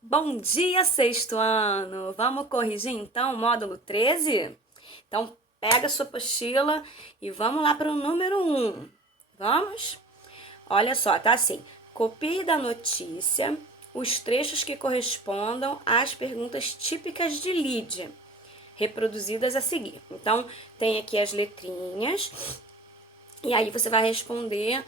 Bom dia, sexto ano! Vamos corrigir então o módulo 13? Então, pega a sua apostila e vamos lá para o número 1. Vamos? Olha só, tá assim. Copie da notícia os trechos que correspondam às perguntas típicas de Lídia, reproduzidas a seguir. Então, tem aqui as letrinhas e aí você vai responder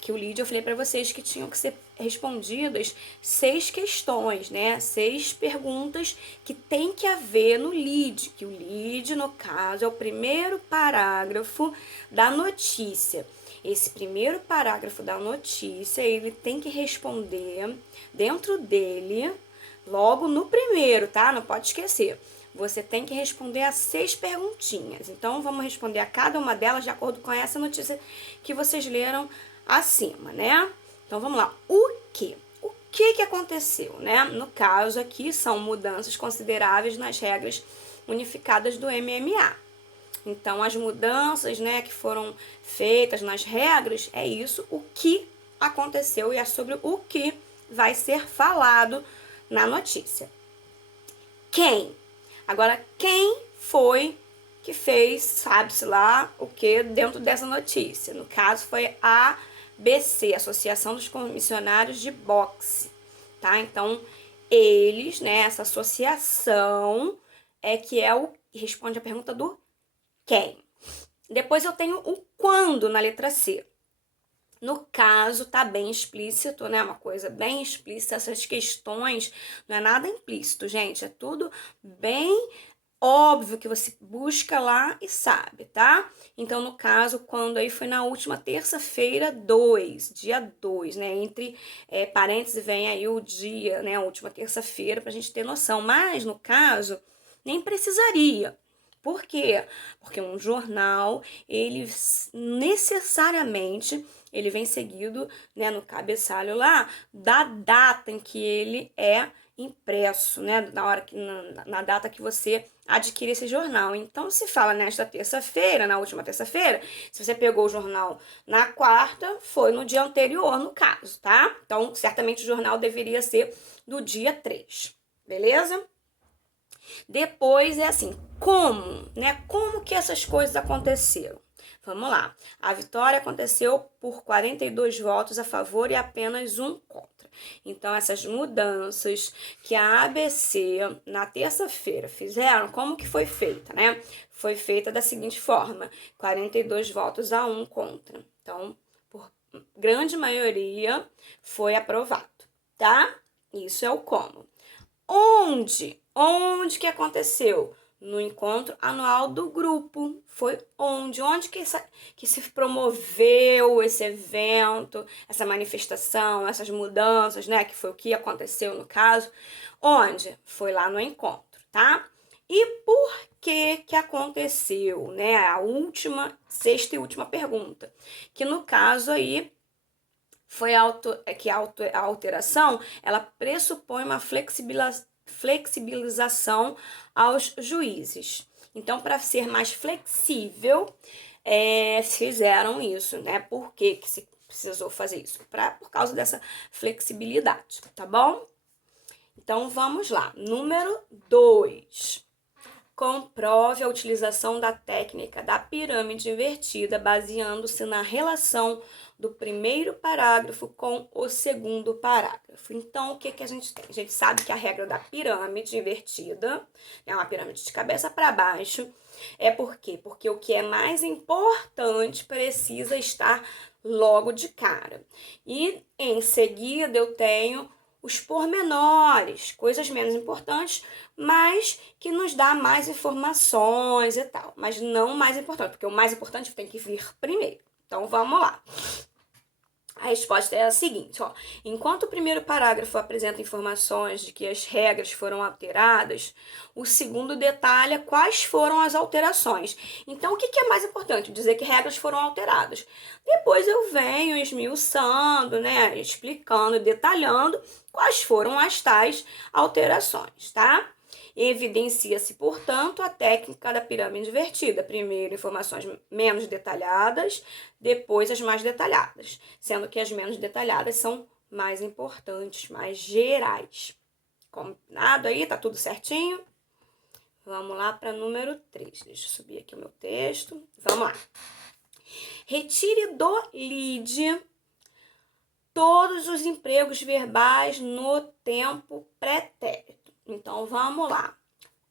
que o lead eu falei para vocês que tinham que ser respondidas 6 questões, né? 6 perguntas que tem que haver no lead, que o lead, no caso, é o primeiro parágrafo da notícia. Esse primeiro parágrafo da notícia, ele tem que responder dentro dele, logo no primeiro, tá? Não pode esquecer. Você tem que responder a 6 perguntinhas. Então, vamos responder a cada uma delas de acordo com essa notícia que vocês leram acima, né? Então, vamos lá. O que? O que aconteceu, né? No caso aqui, são mudanças consideráveis nas regras unificadas do MMA. Então, as mudanças, né, que foram feitas nas regras, é isso, o que aconteceu e é sobre o que vai ser falado na notícia. Quem? Agora, quem foi que fez, sabe-se lá o que dentro dessa notícia? No caso, foi a ABC, Associação dos Comissionários de Boxe, tá? Então, eles, né, essa associação é que é o que responde a pergunta do quem. Depois eu tenho o quando na letra C. No caso, tá bem explícito, né? Uma coisa bem explícita. Essas questões não é nada implícito, gente. É tudo bem óbvio que você busca lá e sabe, tá? Então, no caso, quando aí foi na última terça-feira, dia 2, né? Entre parênteses vem aí o dia, né? A última terça-feira, pra gente ter noção. Mas, no caso, nem precisaria. Por quê? Porque um jornal, ele necessariamente ele vem seguido, né, no cabeçalho lá, da data em que ele é impresso, né, na hora que na data que você adquire esse jornal. Então, se fala nesta terça-feira, na última terça-feira, se você pegou o jornal na quarta, foi no dia anterior, no caso, tá? Então, certamente o jornal deveria ser do dia 3, beleza? Depois é assim, como, né? Como que essas coisas aconteceram? Vamos lá. A vitória aconteceu por 42 votos a favor e apenas um contra. Então, essas mudanças que a ABC na terça-feira fizeram, como que foi feita, né? Foi feita da seguinte forma: 42 votos a um contra. Então, por grande maioria, foi aprovado, tá? Isso é o como. Onde que aconteceu? No encontro anual do grupo. Foi onde que se promoveu esse evento, essa manifestação, essas mudanças, né? Que foi o que aconteceu no caso. Onde? Foi lá no encontro, tá? E por que aconteceu, né? A última, sexta e última pergunta. Que no caso aí foi que a alteração ela pressupõe uma flexibilização aos juízes. Então, para ser mais flexível, fizeram isso, né? Por que se precisou fazer isso? Por causa dessa flexibilidade, tá bom? Então, vamos lá. Número 2. Comprove a utilização da técnica da pirâmide invertida baseando-se na relação do primeiro parágrafo com o segundo parágrafo. Então, o que a gente tem? A gente sabe que a regra da pirâmide invertida é uma pirâmide de cabeça para baixo. É por quê? Porque o que é mais importante precisa estar logo de cara. E em seguida eu tenho os pormenores, coisas menos importantes, mas que nos dá mais informações e tal. Mas não o mais importante, porque o mais importante tem que vir primeiro. Então vamos lá. A resposta é a seguinte, ó. Enquanto o primeiro parágrafo apresenta informações de que as regras foram alteradas, o segundo detalha quais foram as alterações. Então, o que é mais importante? Dizer que regras foram alteradas. Depois eu venho esmiuçando, né, explicando, detalhando quais foram as tais alterações, tá? Evidencia-se, portanto, a técnica da pirâmide invertida. Primeiro, informações menos detalhadas, depois as mais detalhadas, sendo que as menos detalhadas são mais importantes, mais gerais. Combinado aí? Tá tudo certinho? Vamos lá para número 3. Deixa eu subir aqui o meu texto. Vamos lá. Retire do LID todos os empregos verbais no tempo pretérito. Então, vamos lá.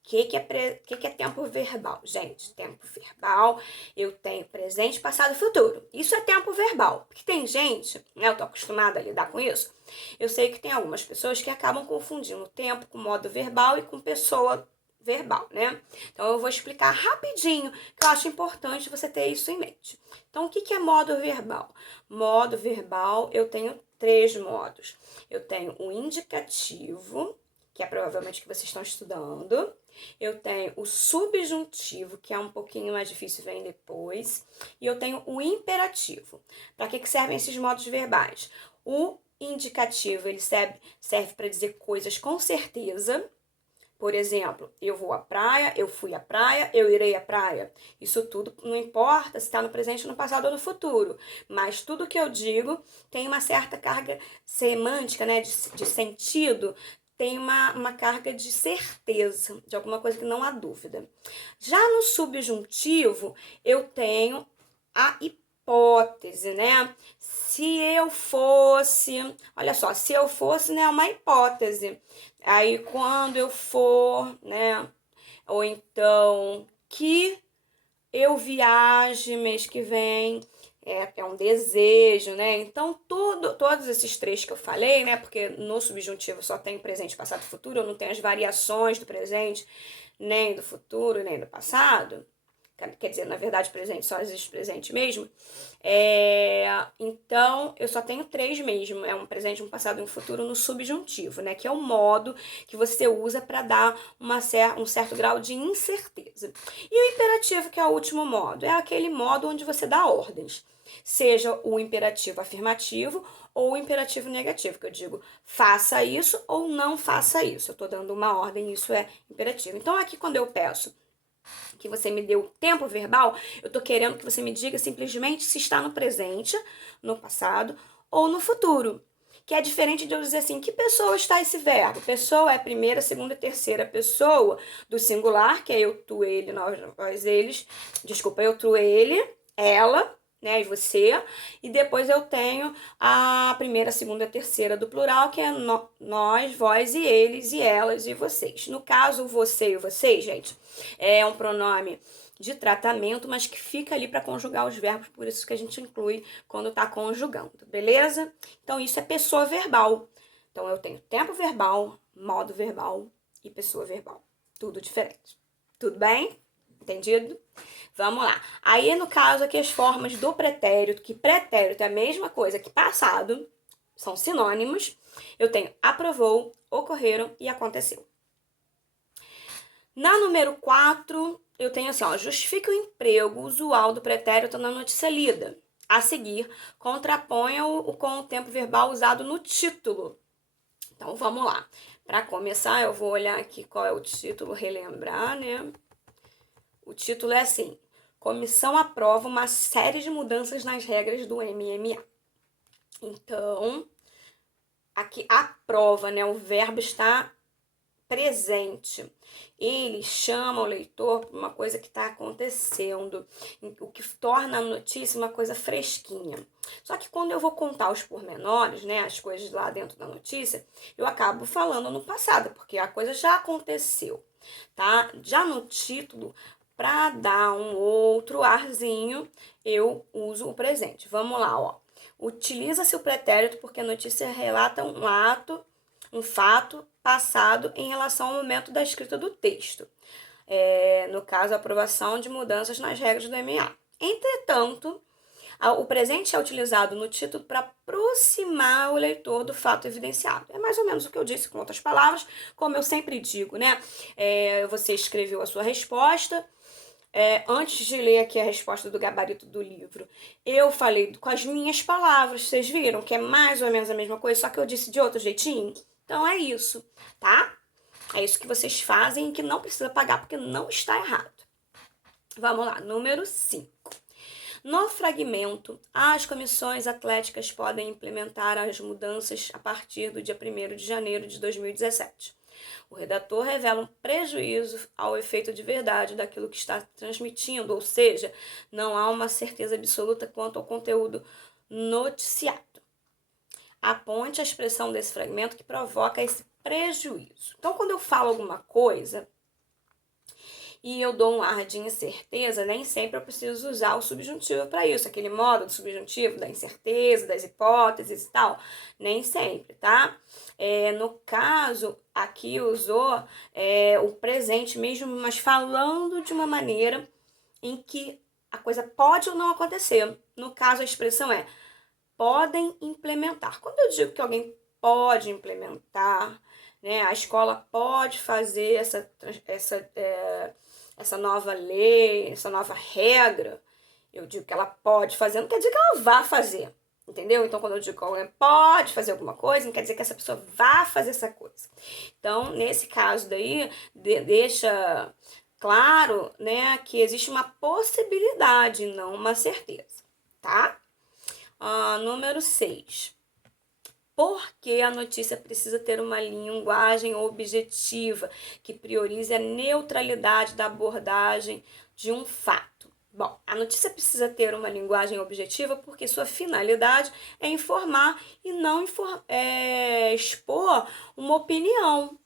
O que é tempo verbal? Gente, tempo verbal, eu tenho presente, passado e futuro. Isso é tempo verbal. Porque tem gente, né, eu tô acostumada a lidar com isso, eu sei que tem algumas pessoas que acabam confundindo tempo com modo verbal e com pessoa verbal, né? Então, eu vou explicar rapidinho, que eu acho importante você ter isso em mente. Então, o que é modo verbal? Modo verbal, eu tenho 3 modos. Eu tenho o indicativo, que é provavelmente que vocês estão estudando. Eu tenho o subjuntivo, que é um pouquinho mais difícil, vem depois. E eu tenho o imperativo. Para que servem esses modos verbais? O indicativo, ele serve para dizer coisas com certeza. Por exemplo, eu vou à praia, eu fui à praia, eu irei à praia. Isso tudo não importa se está no presente, no passado ou no futuro. Mas tudo que eu digo tem uma certa carga semântica, né, de sentido, tem uma carga de certeza, de alguma coisa que não há dúvida. Já no subjuntivo, eu tenho a hipótese, né? Se eu fosse, olha só, se eu fosse, né, uma hipótese. Aí quando eu for, né, ou então que eu viaje mês que vem, é um desejo, né? Então, todos esses 3 que eu falei, né? Porque no subjuntivo só tem presente, passado e futuro, eu não tenho as variações do presente, nem do futuro, nem do passado. Quer dizer, na verdade, presente só existe presente mesmo. Então, eu só tenho 3 mesmo. É um presente, um passado e um futuro no subjuntivo, né? Que é o modo que você usa para dar um certo grau de incerteza. E o imperativo, que é o último modo, é aquele modo onde você dá ordens. Seja o imperativo afirmativo ou o imperativo negativo, que eu digo faça isso ou não faça isso. Eu estou dando uma ordem, isso é imperativo. Então, aqui quando eu peço que você me deu tempo verbal, eu tô querendo que você me diga simplesmente se está no presente, no passado ou no futuro. Que é diferente de eu dizer assim, que pessoa está esse verbo? Pessoa é a primeira, segunda e terceira pessoa do singular, que é eu, tu, ele, nós, eles. Desculpa, eu, tu, ele, ela, né, e você. E depois eu tenho a primeira, segunda e terceira do plural, que é nós, vós e eles, e elas e vocês. No caso, você e vocês, gente, é um pronome de tratamento, mas que fica ali para conjugar os verbos, por isso que a gente inclui quando está conjugando, beleza? Então, isso é pessoa verbal. Então, eu tenho tempo verbal, modo verbal e pessoa verbal. Tudo diferente. Tudo bem? Entendido? Vamos lá. Aí, no caso aqui, as formas do pretérito, que pretérito é a mesma coisa que passado, são sinônimos. Eu tenho aprovou, ocorreram e aconteceu. Na número 4, eu tenho assim, ó, justifique o emprego usual do pretérito na notícia lida. A seguir, contraponha-o com o tempo verbal usado no título. Então, vamos lá. Para começar, eu vou olhar aqui qual é o título, relembrar, né? O título é assim: Comissão aprova uma série de mudanças nas regras do MMA. Então, aqui aprova, né? O verbo está presente. Ele chama o leitor para uma coisa que está acontecendo, o que torna a notícia uma coisa fresquinha. Só que quando eu vou contar os pormenores, né, as coisas lá dentro da notícia, eu acabo falando no passado, porque a coisa já aconteceu, tá? Já no título, para dar um outro arzinho, eu uso o presente. Vamos lá, ó. Utiliza-se o pretérito porque a notícia relata um ato, um fato passado em relação ao momento da escrita do texto. No caso, a aprovação de mudanças nas regras do MMA. Entretanto, o presente é utilizado no título para aproximar o leitor do fato evidenciado. É mais ou menos o que eu disse, com outras palavras, como eu sempre digo, né? Você escreveu a sua resposta. Antes de ler aqui a resposta do gabarito do livro, eu falei com as minhas palavras. Vocês viram que é mais ou menos a mesma coisa, só que eu disse de outro jeitinho? Então é isso, tá? É isso que vocês fazem e que não precisa pagar porque não está errado. Vamos lá, número 5. No fragmento, as comissões atléticas podem implementar as mudanças a partir do dia 1º de janeiro de 2017. O redator revela um prejuízo ao efeito de verdade daquilo que está transmitindo, ou seja, não há uma certeza absoluta quanto ao conteúdo noticiado. Aponte a expressão desse fragmento que provoca esse prejuízo. Então, quando eu falo alguma coisa e eu dou um ar de incerteza, nem sempre eu preciso usar o subjuntivo para isso, aquele modo do subjuntivo, da incerteza, das hipóteses e tal. Nem sempre, tá? No caso, aqui usou o presente mesmo, mas falando de uma maneira em que a coisa pode ou não acontecer. No caso, a expressão é podem implementar. Quando eu digo que alguém pode implementar, né, a escola pode fazer essa nova lei, essa nova regra, eu digo que ela pode fazer, não quer dizer que ela vá fazer, entendeu? Então, quando eu digo que alguém pode fazer alguma coisa, não quer dizer que essa pessoa vá fazer essa coisa. Então, nesse caso daí, deixa claro, né, que existe uma possibilidade, não uma certeza, tá? Número 6. Por que a notícia precisa ter uma linguagem objetiva que priorize a neutralidade da abordagem de um fato? Bom, a notícia precisa ter uma linguagem objetiva porque sua finalidade é informar e não expor uma opinião.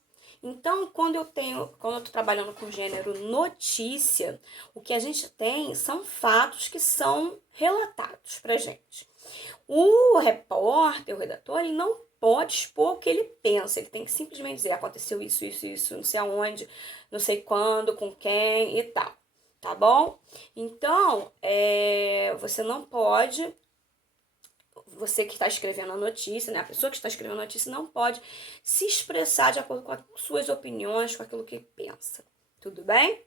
Então, quando eu estou trabalhando com o gênero notícia, o que a gente tem são fatos que são relatados pra gente. O repórter, o redator, ele não pode expor o que ele pensa. Ele tem que simplesmente dizer, aconteceu isso, não sei aonde, não sei quando, com quem e tal. Tá bom? Então, você não pode, você que está escrevendo a notícia, né? A pessoa que está escrevendo a notícia não pode se expressar de acordo com as suas opiniões, com aquilo que pensa. Tudo bem?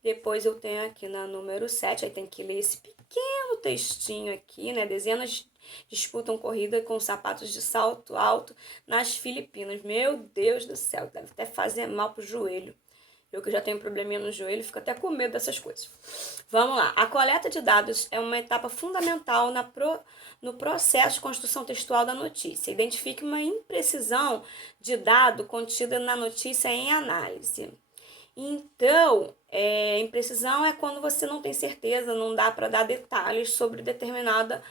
Depois eu tenho aqui na número 7, aí tem que ler esse pequeno textinho aqui, né? Dezenas disputam corrida com sapatos de salto alto nas Filipinas. Meu Deus do céu, deve até fazer mal pro joelho. Eu que já tenho probleminha no joelho, fico até com medo dessas coisas. Vamos lá. A coleta de dados é uma etapa fundamental no processo de construção textual da notícia. Identifique uma imprecisão de dado contida na notícia em análise. Então, imprecisão é quando você não tem certeza, não dá para dar detalhes sobre determinada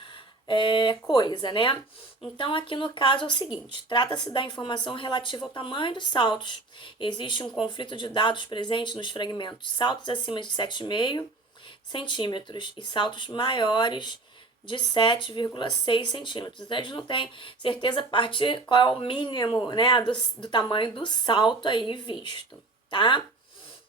coisa, né? Então, aqui no caso é o seguinte, trata-se da informação relativa ao tamanho dos saltos. Existe um conflito de dados presente nos fragmentos saltos acima de 7,5 centímetros e saltos maiores de 7,6 centímetros. Então, eles não têm certeza a partir qual é o mínimo, né, do tamanho do salto aí visto, tá?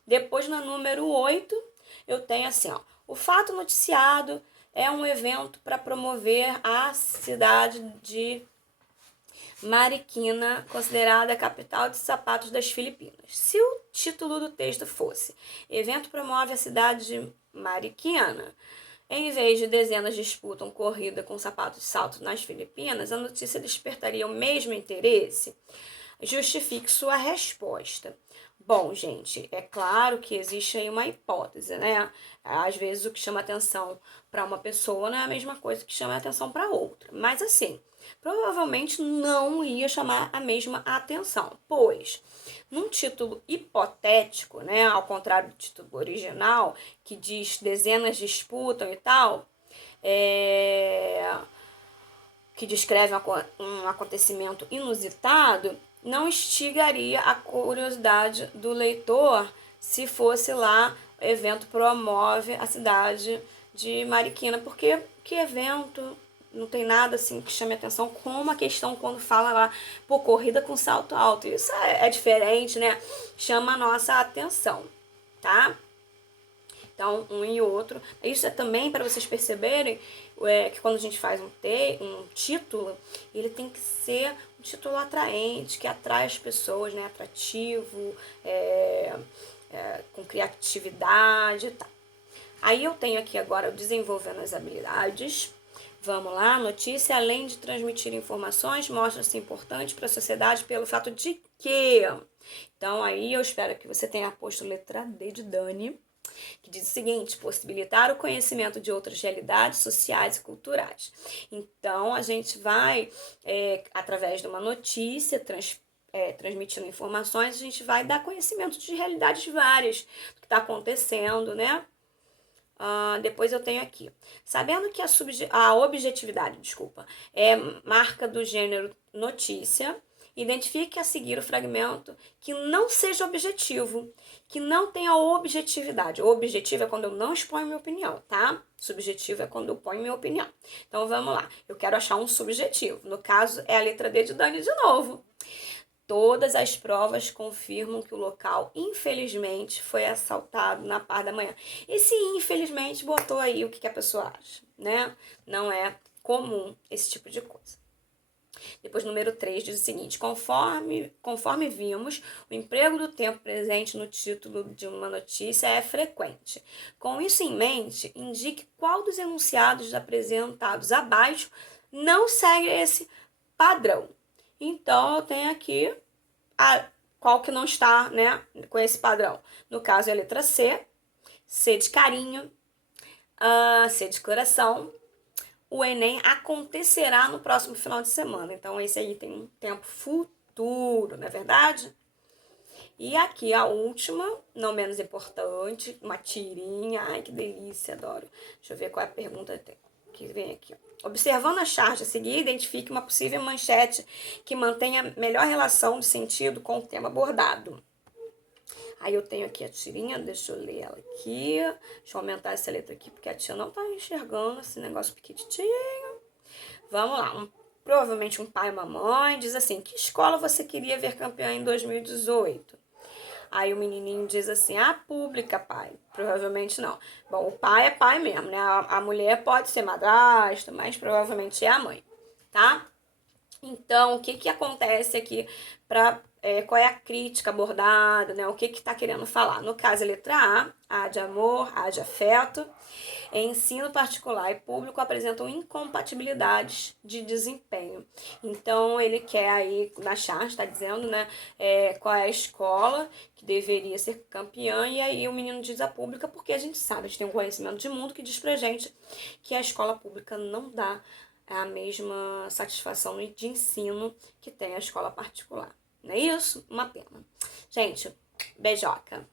Depois, na número 8, eu tenho assim, ó, o fato noticiado é um evento para promover a cidade de Marikina, considerada a capital de sapatos das Filipinas. Se o título do texto fosse Evento promove a cidade de Marikina, em vez de dezenas disputam corrida com sapatos de salto nas Filipinas, a notícia despertaria o mesmo interesse? Justifique sua resposta. Bom, gente, é claro que existe aí uma hipótese, né? Às vezes o que chama atenção para uma pessoa não é a mesma coisa que chama atenção para outra. Mas assim, provavelmente não ia chamar a mesma atenção, pois num título hipotético, né, ao contrário do título original, que diz dezenas disputam e tal, que descreve um acontecimento inusitado, não instigaria a curiosidade do leitor se fosse lá o evento promove a cidade de Mariquina, porque que evento, não tem nada assim que chame atenção, como a questão quando fala lá, por corrida com salto alto. Isso é diferente, né? Chama a nossa atenção, tá? Então, um e outro. Isso é também para vocês perceberem que quando a gente faz um título, ele tem que ser um título atraente, que atrai as pessoas, né? Atrativo, com criatividade e tal. Aí eu tenho aqui agora desenvolvendo as habilidades. Vamos lá, notícia, além de transmitir informações, mostra-se importante para a sociedade pelo fato de que... Então, aí eu espero que você tenha posto letra D de Dani, que diz o seguinte, possibilitar o conhecimento de outras realidades sociais e culturais. Então, a gente vai, através de uma notícia, transmitindo informações, a gente vai dar conhecimento de realidades várias, do que está acontecendo, né? Depois eu tenho aqui. Sabendo que a objetividade, é marca do gênero notícia, identifique a seguir o fragmento que não seja objetivo, que não tenha objetividade. O objetivo é quando eu não exponho minha opinião, tá? Subjetivo é quando eu ponho minha opinião. Então vamos lá. Eu quero achar um subjetivo. No caso, é a letra D de Dani de novo. Todas as provas confirmam que o local, infelizmente, foi assaltado na parte da manhã. Esse infelizmente botou aí o que a pessoa acha, né? Não é comum esse tipo de coisa. Depois, número 3 diz o seguinte: conforme vimos, o emprego do tempo presente no título de uma notícia é frequente. Com isso em mente, indique qual dos enunciados apresentados abaixo não segue esse padrão. Então, eu tenho aqui qual que não está, né, com esse padrão. No caso, é a letra C. C de carinho, C de coração. O Enem acontecerá no próximo final de semana. Então, esse aí tem um tempo futuro, não é verdade? E aqui a última, não menos importante, uma tirinha. Ai, que delícia, adoro. Deixa eu ver qual é a pergunta que vem aqui. Observando a charge a seguir, identifique uma possível manchete que mantenha melhor relação de sentido com o tema abordado. Aí eu tenho aqui a tirinha, deixa eu ler ela aqui. Deixa eu aumentar essa letra aqui, porque a tia não tá enxergando esse negócio pequitinho. Vamos lá. Provavelmente um pai e uma mãe diz assim: que escola você queria ver campeã em 2018? Aí o menininho diz assim: a pública, pai. Provavelmente não. Bom, o pai é pai mesmo, né? A mulher pode ser madrasta, mas provavelmente é a mãe, tá? Então, o que acontece aqui qual é a crítica abordada, né? O que está querendo falar? No caso, a letra A de amor, A de afeto. Ensino particular e público apresentam incompatibilidades de desempenho. Então, ele quer aí, na charge, está dizendo, né, qual é a escola que deveria ser campeã, e aí o menino diz a pública, porque a gente sabe, a gente tem um conhecimento de mundo que diz pra gente que a escola pública não dá a mesma satisfação de ensino que tem a escola particular. Não é isso? Uma pena. Gente, beijoca.